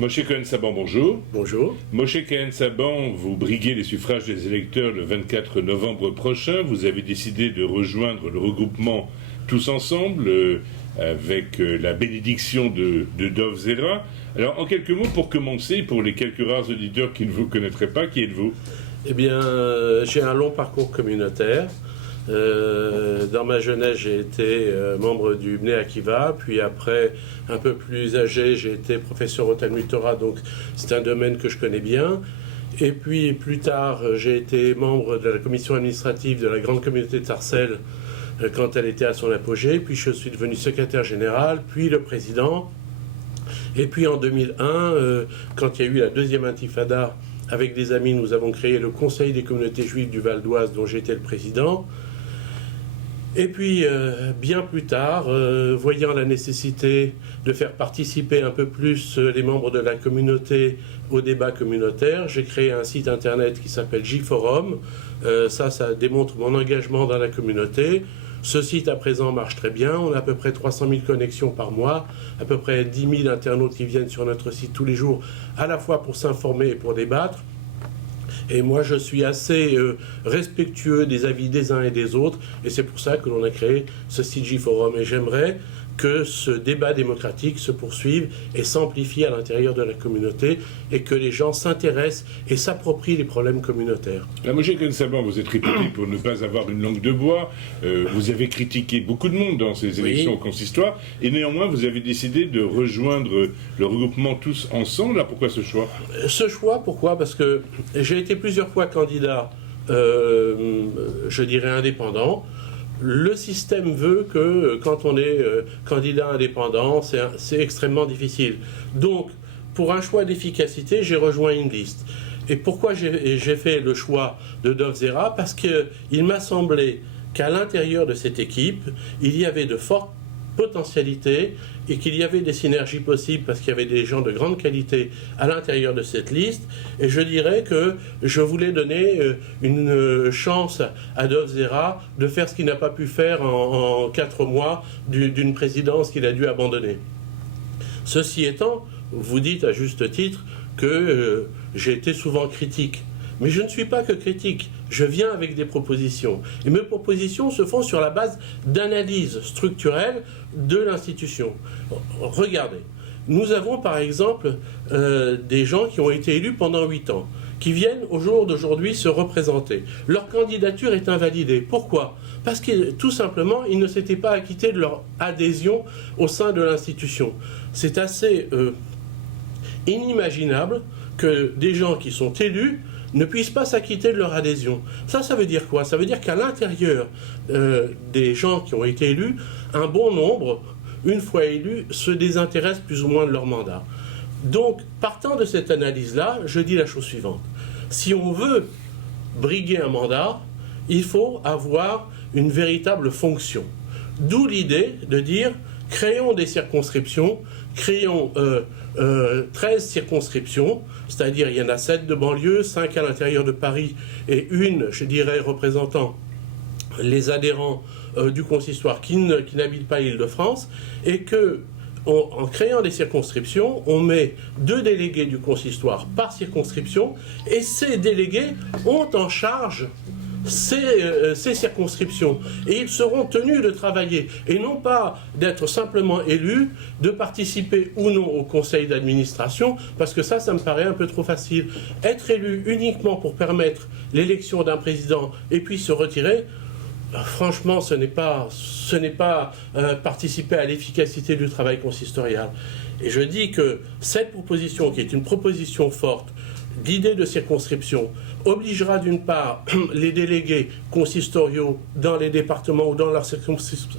Moshe Cohen-Saban, bonjour. Bonjour. Moshe Cohen-Saban, vous briguez les suffrages des électeurs le 24 novembre prochain. Vous avez décidé de rejoindre le regroupement Tous Ensemble avec la bénédiction de Dov Zera. Alors, en quelques mots, pour commencer, pour les quelques rares auditeurs qui ne vous connaîtraient pas, qui êtes-vous? Eh bien, j'ai un long parcours communautaire. Dans ma jeunesse, j'ai été membre du Bnei Akiva, puis après, un peu plus âgé, j'ai été professeur au Talmud Torah, donc c'est un domaine que je connais bien. Et puis plus tard, j'ai été membre de la commission administrative de la grande communauté de Sarcelles quand elle était à son apogée, puis je suis devenu secrétaire général, puis le président. Et puis en 2001, quand il y a eu la deuxième intifada, avec des amis, nous avons créé le Conseil des communautés juives du Val d'Oise, dont j'étais le président. Et puis, bien plus tard, voyant la nécessité de faire participer un peu plus les membres de la communauté au débat communautaire, j'ai créé un site internet qui s'appelle J-Forum. Ça démontre mon engagement dans la communauté. Ce site, à présent, marche très bien. On a à peu près 300 000 connexions par mois, à peu près 10 000 internautes qui viennent sur notre site tous les jours, à la fois pour s'informer et pour débattre. Et moi, je suis assez respectueux des avis des uns et des autres, et c'est pour ça que l'on a créé ce site J-Forum. Et j'aimerais que ce débat démocratique se poursuive et s'amplifie à l'intérieur de la communauté, et que les gens s'intéressent et s'approprient les problèmes communautaires. Moshe Cohen-Saban, vous êtes réputé pour ne pas avoir une langue de bois. Vous avez critiqué beaucoup de monde dans ces élections au consistoire, et néanmoins, vous avez décidé de rejoindre le regroupement Tous Ensemble. Là, pourquoi ce choix? Ce choix, pourquoi? Parce que j'ai été plusieurs fois candidat, je dirais indépendant. Le système veut que quand on est candidat indépendant, c'est extrêmement difficile. Donc, pour un choix d'efficacité, j'ai rejoint une liste. Et pourquoi j'ai fait le choix de Dov Zera? Parce qu'il m'a semblé qu'à l'intérieur de cette équipe, il y avait de fortes potentialités et qu'il y avait des synergies possibles parce qu'il y avait des gens de grande qualité à l'intérieur de cette liste. Et je dirais que je voulais donner une chance à Dov Zera de faire ce qu'il n'a pas pu faire en 4 mois d'une présidence qu'il a dû abandonner. Ceci étant, vous dites à juste titre que j'ai été souvent critique. Mais je ne suis pas que critique, je viens avec des propositions. Et mes propositions se font sur la base d'analyses structurelles de l'institution. Regardez, nous avons par exemple des gens qui ont été élus pendant 8 ans, qui viennent au jour d'aujourd'hui se représenter. Leur candidature est invalidée. Pourquoi? Parce que tout simplement, ils ne s'étaient pas acquittés de leur adhésion au sein de l'institution. C'est assez inimaginable que des gens qui sont élus ne puissent pas s'acquitter de leur adhésion. Ça veut dire quoi? Ça veut dire qu'à l'intérieur des gens qui ont été élus, un bon nombre, une fois élus, se désintéressent plus ou moins de leur mandat. Donc, partant de cette analyse-là, je dis la chose suivante. Si on veut briguer un mandat, il faut avoir une véritable fonction. D'où l'idée de dire, créons des circonscriptions, créons 13 circonscriptions, c'est-à-dire il y en a 7 de banlieue, 5 à l'intérieur de Paris et une, je dirais, représentant les adhérents du consistoire qui n'habitent pas l'Île-de-France, et que, en créant des circonscriptions, on met 2 délégués du consistoire par circonscription, et ces délégués ont en charge ces circonscriptions, et ils seront tenus de travailler et non pas d'être simplement élus, de participer ou non au conseil d'administration, parce que ça me paraît un peu trop facile. Être élu uniquement pour permettre l'élection d'un président et puis se retirer, franchement, ce n'est pas participer à l'efficacité du travail consistorial. Et je dis que cette proposition, qui est une proposition forte d'idée de circonscription, obligera d'une part les délégués consistoriaux dans les départements ou dans leur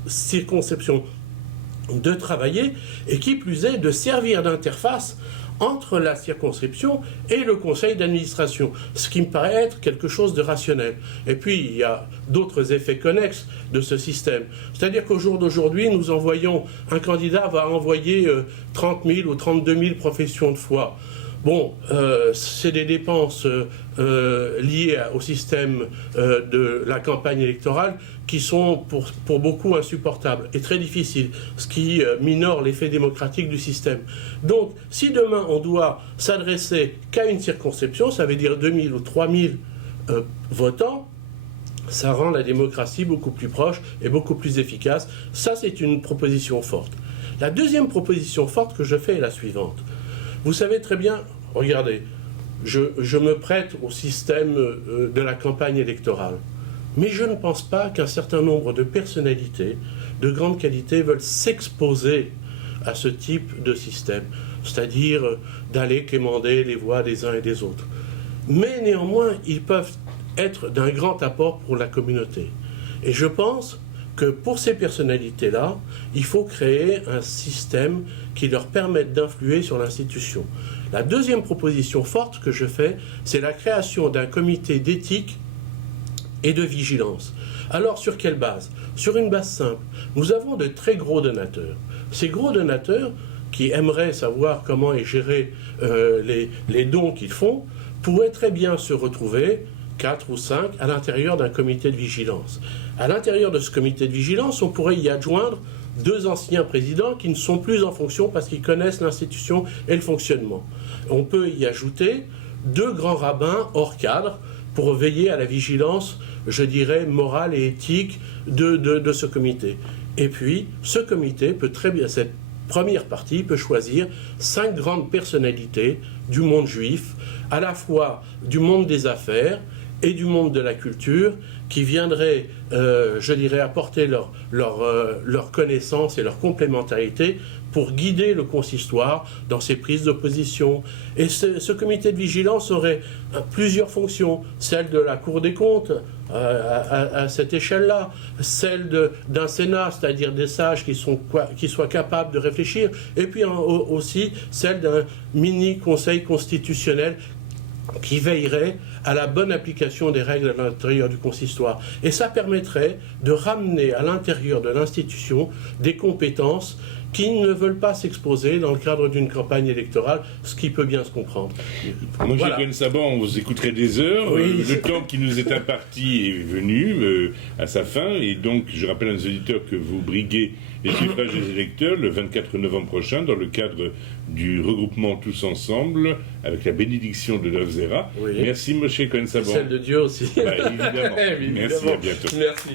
circonscription de travailler, et qui plus est de servir d'interface entre la circonscription et le conseil d'administration, ce qui me paraît être quelque chose de rationnel. Et puis, il y a d'autres effets connexes de ce système. C'est-à-dire qu'au jour d'aujourd'hui, nous envoyons, un candidat va envoyer 30 000 ou 32 000 professions de foi. Bon, c'est des dépenses liées au système de la campagne électorale qui sont pour beaucoup insupportables et très difficiles, ce qui minore l'effet démocratique du système. Donc, si demain on doit s'adresser qu'à une circonscription, ça veut dire 2000 ou 3000 votants, ça rend la démocratie beaucoup plus proche et beaucoup plus efficace. Ça, c'est une proposition forte. La deuxième proposition forte que je fais est la suivante. Vous savez très bien, regardez, je me prête au système de la campagne électorale. Mais je ne pense pas qu'un certain nombre de personnalités de grande qualité veulent s'exposer à ce type de système, c'est-à-dire d'aller quémander les voix des uns et des autres. Mais néanmoins, ils peuvent être d'un grand apport pour la communauté. Et je pense que pour ces personnalités-là, il faut créer un système qui leur permette d'influer sur l'institution. La deuxième proposition forte que je fais, c'est la création d'un comité d'éthique et de vigilance. Alors, sur quelle base? Sur une base simple. Nous avons de très gros donateurs. Ces gros donateurs, qui aimeraient savoir comment est géré les dons qu'ils font, pourraient très bien se retrouver 4 ou 5 à l'intérieur d'un comité de vigilance. À l'intérieur de ce comité de vigilance, on pourrait y adjoindre 2 anciens présidents qui ne sont plus en fonction parce qu'ils connaissent l'institution et le fonctionnement. On peut y ajouter 2 grands rabbins hors cadre pour veiller à la vigilance, je dirais, morale et éthique de ce comité. Et puis, ce comité peut très bien, cette première partie peut choisir 5 grandes personnalités du monde juif, à la fois du monde des affaires et du monde de la culture, qui viendraient, je dirais, apporter leur connaissance et leur complémentarité pour guider le consistoire dans ses prises de position. Et ce comité de vigilance aurait plusieurs fonctions, celle de la Cour des comptes, à cette échelle-là, celle d'un Sénat, c'est-à-dire des sages qui soient capables de réfléchir, et puis aussi celle d'un mini-conseil constitutionnel qui veillerait à la bonne application des règles à l'intérieur du consistoire. Et ça permettrait de ramener à l'intérieur de l'institution des compétences qui ne veulent pas s'exposer dans le cadre d'une campagne électorale, ce qui peut bien se comprendre. Moi, voilà. Cohen Saban, on vous écouterait des heures. Oui. Le temps qui nous est imparti est venu à sa fin. Et donc, je rappelle à nos auditeurs que vous briguez les suffrages des électeurs le 24 novembre prochain dans le cadre du regroupement Tous Ensemble avec la bénédiction de Dov Zera. Oui. Merci, Moshe Cohen Saban. Celle de Dieu aussi. Bah, évidemment. Merci, à bientôt. Merci.